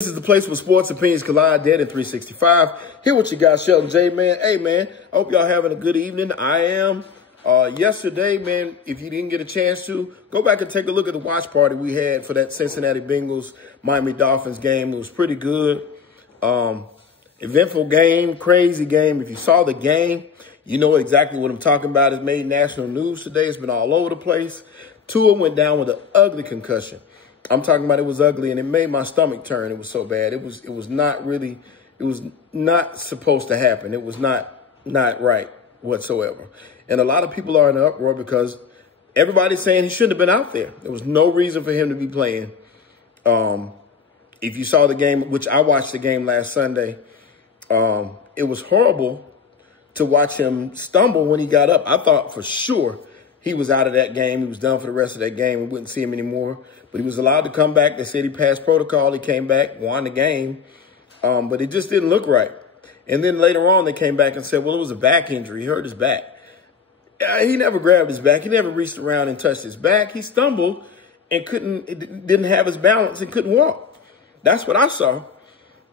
This is the place where sports opinions collide. Dead at 365. Here with you guys, Shelton J, man. Hey, man, I hope y'all having a good evening. I am. Yesterday, man, if you didn't get a chance to, go back and take a look at the watch party we had for that Cincinnati Bengals Miami Dolphins game. It was pretty good. Eventful game, crazy game. If you saw the game, you know exactly what I'm talking about. It's made national news today. It's been all over the place. Tua went down with an ugly concussion. I'm talking about it was ugly, and it made my stomach turn. It was so bad. It was not supposed to happen. It was not right whatsoever. And a lot of people are in an uproar because everybody's saying he shouldn't have been out there. There was no reason for him to be playing. If you saw the game, which I watched the game last Sunday, it was horrible to watch him stumble when he got up. I thought for sure he was out of that game. He was done for the rest of that game. We wouldn't see him anymore. But he was allowed to come back. They said he passed protocol. He came back, won the game. But it just didn't look right. And then later on, they came back and said, well, it was a back injury. He hurt his back. He never grabbed his back. He never reached around and touched his back. He stumbled and didn't have his balance and couldn't walk. That's what I saw.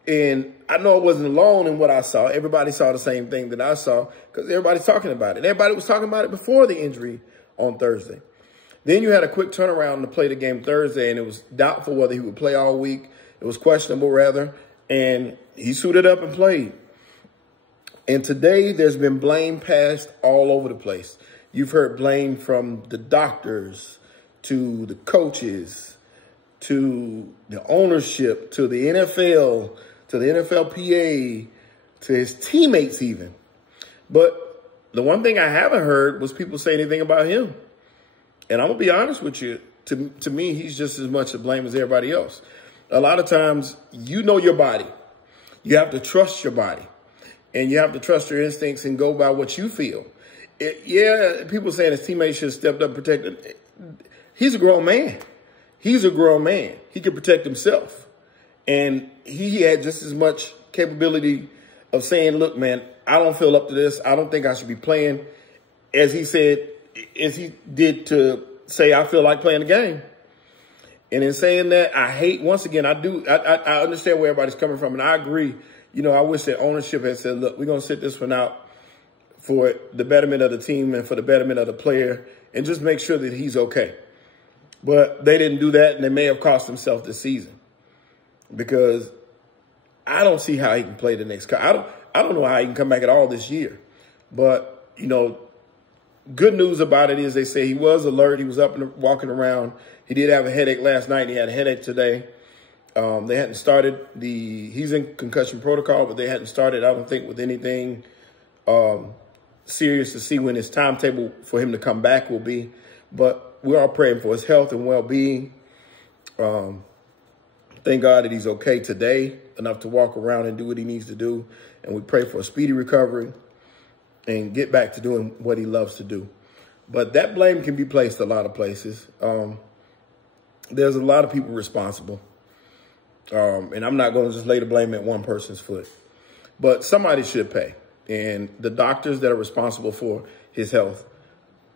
And I know I wasn't alone in what I saw. Everybody saw the same thing that I saw because everybody's talking about it. Everybody was talking about it before the injury on Thursday. Then you had a quick turnaround to play the game Thursday, and it was doubtful whether he would play all week. It was questionable, rather, and he suited up and played. And today there's been blame passed all over the place. You've heard blame from the doctors to the coaches to the ownership to the NFL to the NFLPA to his teammates even. But the one thing I haven't heard was people say anything about him. And I'm going to be honest with you. To me, he's just as much to blame as everybody else. A lot of times, you know your body. You have to trust your body. And you have to trust your instincts and go by what you feel. People saying his teammates should have stepped up and protected. He's a grown man. He's a grown man. He can protect himself. And he had just as much capability of saying, look, man, I don't feel up to this. I don't think I should be playing, as he said, as he did to say, I feel like playing the game. And in saying that, I hate, once again, I understand where everybody's coming from, and I agree. You know, I wish that ownership had said, look, we're going to sit this one out for the betterment of the team and for the betterment of the player and just make sure that he's okay. But they didn't do that, and they may have cost themselves this season because I don't see how he can play the next. I don't know how he can come back at all this year. But, you know, good news about it is they say he was alert. He was up and walking around. He did have a headache last night. He had a headache today. They hadn't started he's in concussion protocol, but they hadn't started, I don't think, with anything serious to see when his timetable for him to come back will be. But we're all praying for his health and well-being. Thank God that he's okay today, enough to walk around and do what he needs to do. And we pray for a speedy recovery and get back to doing what he loves to do. But that blame can be placed a lot of places. There's a lot of people responsible. And I'm not going to just lay the blame at one person's foot. But somebody should pay. And the doctors that are responsible for his health,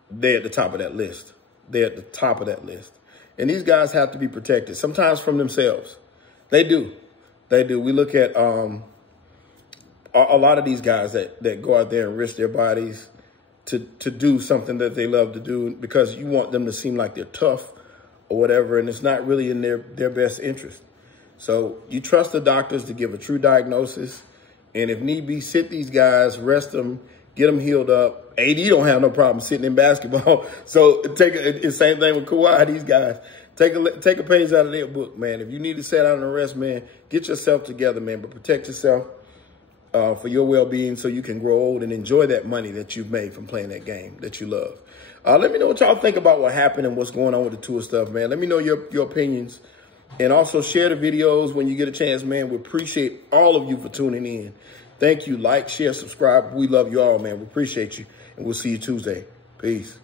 they're at the top of that list. They're at the top of that list. And these guys have to be protected, sometimes from themselves. They do. They do. We look at a lot of these guys that go out there and risk their bodies to do something that they love to do because you want them to seem like they're tough or whatever, and it's not really in their best interest. So you trust the doctors to give a true diagnosis, and if need be, sit these guys, rest them, get them healed up. AD don't have no problem sitting in basketball. So it's the same thing with Kawhi, these guys. Take a page out of their book, man. If you need to sit out and rest, man, get yourself together, man, but protect yourself for your well-being so you can grow old and enjoy that money that you've made from playing that game that you love. Let me know what y'all think about what happened and what's going on with the Tua stuff, man. Let me know your opinions. And also share the videos when you get a chance, man. We appreciate all of you for tuning in. Thank you. Like, share, subscribe. We love you all, man. We appreciate you. And we'll see you Tuesday. Peace.